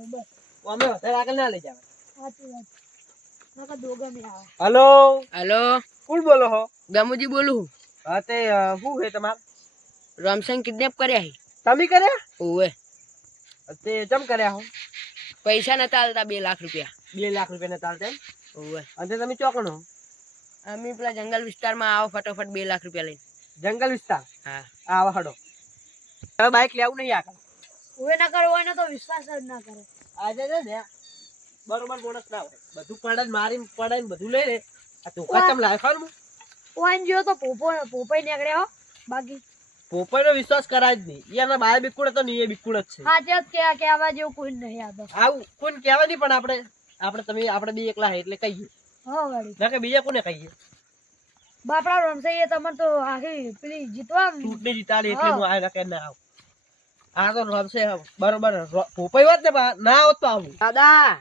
બરોબર અમે વધારે આગળ ના લઈ જાવ સાચી વાત નકર દોગમે આવે હલો. હલો. કોણ બોલો હો? ગમુજી બોલું હા. તે શું છે તમાર? રામસંગ કિડનેપ કર્યા હે. તમે કર્યા? ઓવે. તે જમ કર્યા હો? પૈસા નતા આલતા બે લાખ રૂપિયા. બે લાખ રૂપિયા ચાલતે એમ? ઓવે. અને તમે ચોકણો અમે પેલા જંગલ વિસ્તારમાં આવો ફટોફટ બે લાખ રૂપિયા લઈને. જંગલ વિસ્તાર? હા. આવા હડો. હવે બાઈક લેવું નહીં આગળ. હવે ના કરો હોય ને તો વિશ્વાસ જ ના કરે. આજે છે ને બરોબર બોનસ ના હોય. બધું પડે મારી પડે બધું લઈ લે. આ તો ચમ લાવે ઓન જો તો પોપો પોપાઈ નીકળ્યા હો બાકી. પોપઈનો વિશ્વાસ કરાય જ નહીં. એના બાય બિકુડ તો નહીં એ બિકુડ જ છે. સાચે જ કે કહેવા જેવું કોઈ નહીં આવે આવું કોઈ કેવા નહીં પણ આપણે આપણે તમે આપણે બે એકલા હે એટલે કહીએ. હો વળી. ના કે બીજા કોને કહીએ? બાપડા રમશે એ તમને તો આખી પેલી જીતવા ચૂંટણી જીતાડી એટલે હું આ ના કે ના આવું. આ તો રમશે બરોબર. પોપઈ વાત ને ના હોત તો આવું. દાદા,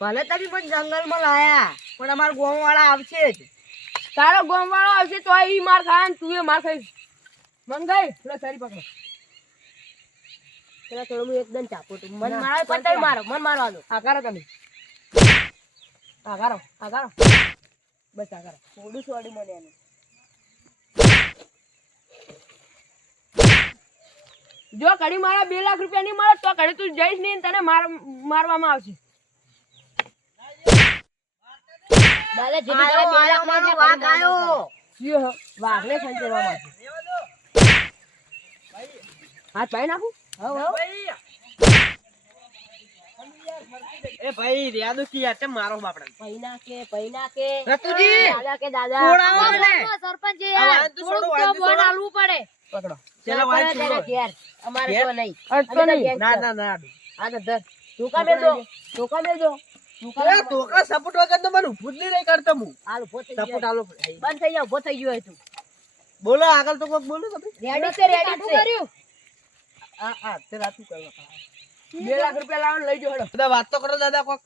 ભલે તમે મને જંગલમાં લાયા, પણ અમાર ગોમ વાળા આવશે જ. તારો ગોમ વાળો આવશે તો ઈ માર ખાય ને તું એ માર ખાઈ મંગાઈ પેલા સારી પકડો. પેલા થોડું હું એકદમ ચાપો તું મન મારો પતાઈ મારો, મન મારવા દો. આકારો કરો તમે. આકારો આકારો બસ આકારો થોડું છોડી મને એનું જો કડી મારા બે લાખ રૂપિયા નહીં મળે તો કડી તું જઈશ નહીં તને મારવામાં આવશે. વાઘને હાથ નાખું? એ ભાઈ રિયાદુ કી યાર મારો બાપડા? પૈના કે પૈના કે રતુજી દાદા. કે દાદા સરપંચ બોન આલવું પડે. પકડો. ચલો ચલો છોડો. ઘેર. અમારે તો નહીં. અડતો નહીં. ના ના ના આ તો ધર ટૂંકા મેલજો ટૂંકા મેલજો એ સપોર્ટ વગર તો મને ઊભું જ નહીં રહી કરતો હું. હાલ ઊભો થઈ સપોર્ટ ગયો. બંધ થઈ જાવ ઊભો થઈ ગયો તું. બોલો આગળ તો કોક બોલો તમે રેડી છે રેડી છે. કર્યું. આ આ તે રાતું કરવા બે લાખ રૂપિયા લાવો લઈ જો બધા વાત તો કરો દાદા કોક.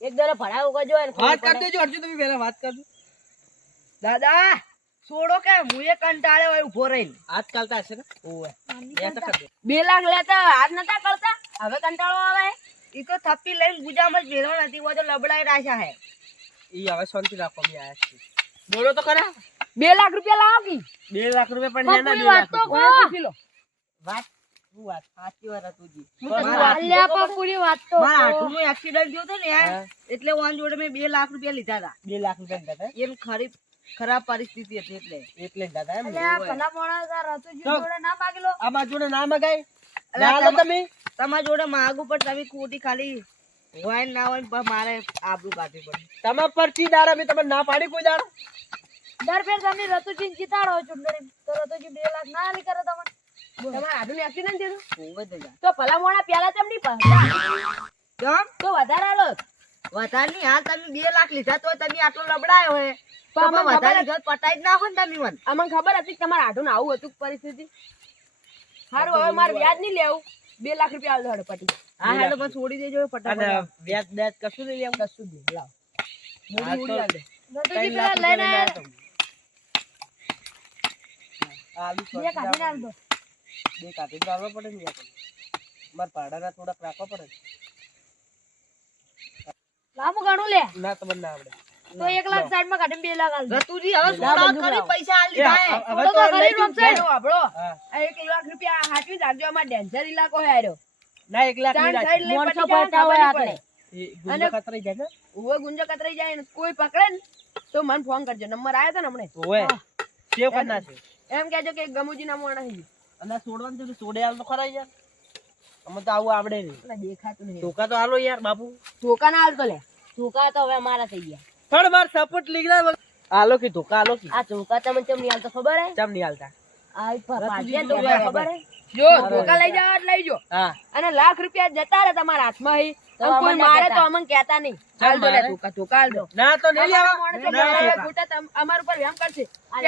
એક દરે ભરાવો કરજો વાત કરી. દેજો અર્જુન તમે પહેલા વાત કરજો. દાદા! છોડો કે હું એ કંટાળે હોય ઊભો રહીને. આજકાલ કાલતા હશે ને? ઓવે. બે લાખ લેતા હાથ નતા કરતા? હવે કંટાળો આવે? ઈ તો થપ્પી લઈને ગુજામાં જ ભેરો નથી હોય તો લબડાઈ રાખ્યા હે. ઈ હવે શાંતિ રાખો બી આયા બોલો તો ખરા. બે લાખ રૂપિયા લાવો કી. બે લાખ રૂપિયા પણ એના બે લાખ. પૂછી લો. વાત શું વાત? સાચી વાત હતુંજી તો વાત અલ્યા પણ પૂરી વાત તો મારા કહો. એક્સિડન્ટ થયો તો ને હા. એટલે ઓન જોડે મેં બે લાખ રૂપિયા લીધા હતા બે લાખ રૂપિયા લીધા હતા એમ ખરી ખરાબ પરિસ્થિતિ હતી એટલે. એટલે જ દાદા એમ ભલા માણસ આ રતુજી જોડે ના માગેલો. આ બાજુ ના મગાય? અલા, ના લો તમા- તમે? તમારા જોડે માગું પણ તમે ખોટી ખાલી હોય ના હોય મારે આબરૂ કાઢવી પડે. તમે પરથી દાડા મેં તમે ના પાડી કોઈ દાડો? દર ફેર તમે રતુજી જીતાડો ચૂંટણી તો રતુજી બે લાખ ના આલી કરે તમે તમારે હાથું એક્સિડન્ટ થયું તો ભલા મોણા પેલા પાડતા? કેમ? તો વધારે આલો વધારે નહીં હાલ તમે બે લાખ લીધા તો તમે આટલો લબડાયો હે. પણ વધારે લીધો પટાઈ જ નાખો ને તમે મને. અમને ખબર હતી કે તમારે આઢું આવું હતું પરિસ્થિતિ? સારું હવે મારે વ્યાજ નહીં લેવું. બે લાખ રૂપિયા આલો હડો પટી હા હેડો પણ છોડી દેજો ફટાફટ. વ્યાજ વ્યાજ કશું નહીં લેવું કશું નહીં. લાવ. મૂડી ઉડી ત્રણ લાખ પેલા લઈને. આલુ બે કાઢીને આલ દો બે કાઢી તો પડે ને. મારે થોડાક રાખવા પડે. લાંબુ ઘણું લે ના તમને ના આવડે તો એક લાખ સાઈડમાં કાઢીને બે લાખ આલ રતુજી હવે સોડા કરી પૈસા આલ દીધા હે. હવે તો કરી તો લઈ ગરીબ જજો. રમશે. હેડો વાપરો. હા. આ એક લાખ રૂપિયા હાચવી જાજો અમારે ડેન્જર ઇલાકો હે આર્યો. ના એક લાખ ચારની સાઈડ લઈ રાખી. પટી જાય ને ખબર નહીં પડે. એ ગુંજો કતરાઈ જાય ને ઊભો ગુંજો કતરાઈ જાય ને કોઈ પકડે ને તો મને ફોન કરજો નંબર આયો તો ને હમણે ઓવે સેવ કરી નાખે એમ કહેજો કે ગમુજી ના મોણા હી અને છોડવાનું છે છોડે આલ તો ખરા યાર અમે તો આવું આવડે નહીં. દેખાતું નહીં. ધોકા તો હાલો યાર બાપુ. ધોકા ના હાલતો લે. ધોકા તો હવે અમારા થઈ ગયા. પણ માર સપોર્ટ લીગડા હાલો કે ધોકા હાલો કે. આ ધોકા તમને ચમ નહીં હાલતો ખબર હે? ચમ નહીં હાલતા આ પાટિયા રતુજી ખબર ખબર હે? જો ધોકા લઈ જાવ લઈ જો હા. અને લાખ રૂપિયા જતા રહે તમારા હાથમાં હી. કોઈ મારે તો અમને કહેતા નહીં. હાલ દો લે મારે? ધોકા ધોકા હાલ દો ના તો નહીં અમારા લેવા. માણસો ના મારા ધોકા. ખોટા તમ- અમારા ઉપર વ્યામ કરશે.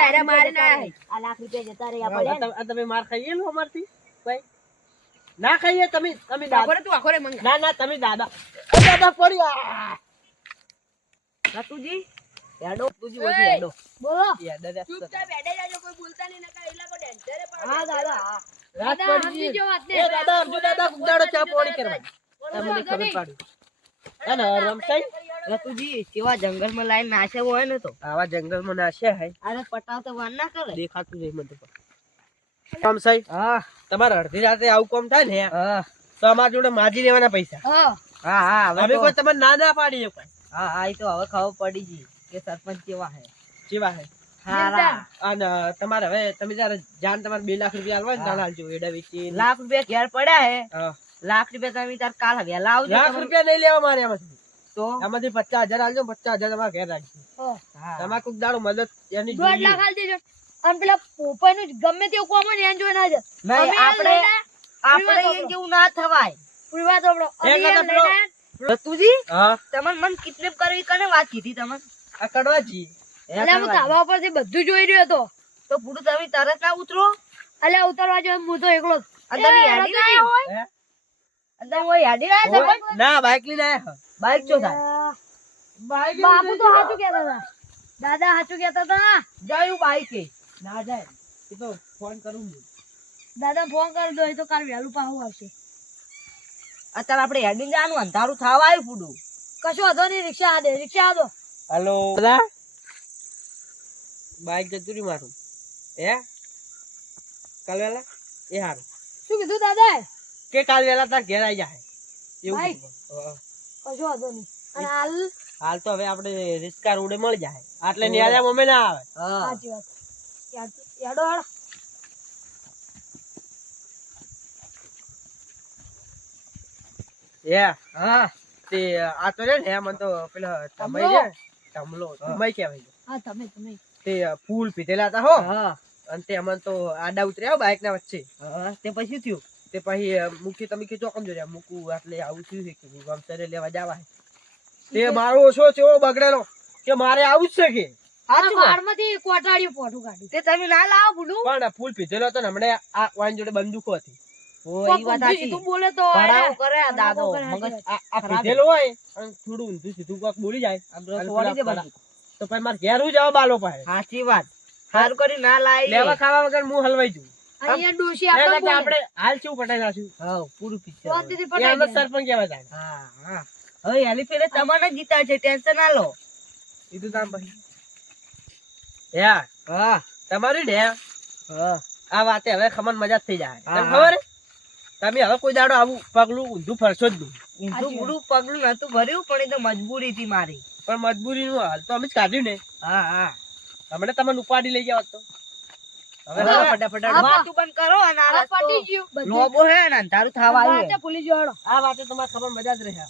અરે મારે ના આ લાખ રૂપિયા જતા આ તમે- આ તમે માર ખાઈ લો અમારથી? ભાઈ? ના ખાઈએ તમે તમે દાદા. તું આખો રે મંગા ના ના તમે દાદા. દાદા પડી આ. રતુજી હેડો તુજી ઓજી. હેડો. બોલો. દાદા ચૂપચાપ બેડે જાજો કોઈ બોલતા નહીં નકર એલા કો ડેન્જરે પડે. હા દાદા હા. રાત દાદા પડી જો વાતને એ દાદા અર્જુન દાદા કુદાડો ચા પોણી કરવા. તમને ખબર પાડું. હે રમસાઈ રતુજી કેવા જંગલમાં લાઈન નાશે હોય ને તો. આવા જંગલમાં નાશે હે. અરે પટાવ તો વાર ના કરે. દેખાતું નહીં મને તો. રમસાઈ હા. તમારે અડધી રાતે આવું કોમ થાય ને હા. તો અમારા જોડે માજી લેવાના પૈસા. હા. હા હા હવે અમે કોઈ તમને ના ના પાડી કોઈ. હા હા એ તો હવે ખબર પડી ગઈ કે સરપંચ કેવા હે. કેવા હે? અને તમારે હવે તમે જયારે જાન તમારે બે લાખ રૂપિયા આલવા ને હા. તાણ એડા વેચી લાખ રૂપિયા ઘેર પડ્યા હે. લાખ રૂપિયા તમે તાર કાલ વહેલા આવજો લાખ રૂપિયા નહીં લેવા મારે એમાંથી તો? એમાંથી પચાસ હજાર આલજો પચાસ હજાર તમારે ઘેર રાખજો. તમારે કોઈક દાડો મદદ એની દોઢ લાખ આલી દેજો. અને પેલા પોપાઈનું નું ગમે તેવું કોમ હોય ને એને જોઈ ના જાય આપણે આપણે પીવા જેવું ના થવાય. પૂરી વાત એને લઈને રતુજી હા. તમને મન કિડનેપ કરવી કને વાત કીધી તમે? આ કડવાજી એટલે હું ધાબા ઉપરથી બધું જોઈ રહ્યો હતો. તો પૂરું તમે તરત ના ઉતરો? એટલે ઉતરવા જો હું તો એકલો જ. અને તમે હેડી રતુજી. ના હોય? અને તમે હેડી ના ઓવે, ના બાઈક લઈને થાય બાપુ તો કહેતા હતા. દાદા સાચું કહેતા હતા. જયું બાઈકે ના જાય એ તો ફોન કરું હું દાદા ફોન કરી દો એ તો કાલ વહેલું પાછું આવશે. અત્યારે આપણે હેડી જવાનું અંધારું થવા આવ્યું પૂડું કશું વાંધો નહીં રિક્ષા આ દે રિક્ષા આ દો હેલો. દાદા? બાઈક જતું રહ્યું મારું. હે? કાલ વહેલા? એ સારું શું કીધું દાદા કે કાલ વેલા તાર ઘેર આવી જાય એવું કશું. વાંધો નહીં. અને હાલ? હાલ તો હવે આપણે રિસ્કા રોડે મળી જાય આટલે ન્યાજા મમ્મી ના આવે. સાચી વાત. યાદ- યાડો હાડો હે તે આ તો ને મને તો પેલા તમય છે તમલો તમય કહેવાય હા તમે તમે. તે ફૂલ પીધેલા હતા હો. હા. અને તે અમને તો આડા ઉતર્યા બાઈક ના વચ્ચે. હા તે પછી થયું? તે પછી મૂકી તમે કીધું ચોકમ જોડ્યા મૂકું એટલે આવું થયું છે કે ગમસરે લેવા જવા છે. તે મારો ઓછો ચેવો બગડેલો કે મારે આવું જ છે કે? આ સાચું વાત. કારમાંથી કોટાડ્યું પોઠું કાઢ્યું. તે તમે ના લાવો પૂડું પણ ફૂલ પીધેલો હતો ને આ વાઈન જોડે બંદૂકો હતી. ઓ ઈ વાત કોક ઊંધું બોલે તો કરે આ દાદો. મગજ આ આ પીધેલો હોય અને થોડું ઊંધું સીધું કોક બોલી જાય. આમ તો દે પેલા- તો પછી મારે ઘેર હું જવા બાલો પાસે સાચી વાત. સારું કરી ના લાવી લેવા ખાવા વગર હું હલવાઈ જઉં. અહીંયા ડોશી એ આપણને કરતા બોલે. આપણે હાલ શું પટાઈ હા પૂરું. સરપંચ કહેવાય જાય હા હા. હવે તમારે ગીતા છે ટેન્શન ના લો. કીધું તામ પછી યા હા તમારી ને? હા. આ વાતે હવે ખમન મજા થઈ જાય. તમને ખબર? તમે હવે કોઈ દાડો આવું પગલું ઊંધું ફરશો જ નહીં. ઊંધું ઊંધું પગલું નતું ભર્યું પણ એ તો મજબૂરી હતી મારી. પણ મજબૂરી નું હાલ તો અમે જ કાઢ્યું ને. હા હા. હમણાં તમને ઉપાડી લઈ જાવ તો. હવે ફટાફટ વાતું બંધ કરો અને આ ગયું. લોબો હે ને અંધારું થવા વાતે આવ્યું ભૂલી ગયો આ વાતે તમારે ખબર મજા જ રહે.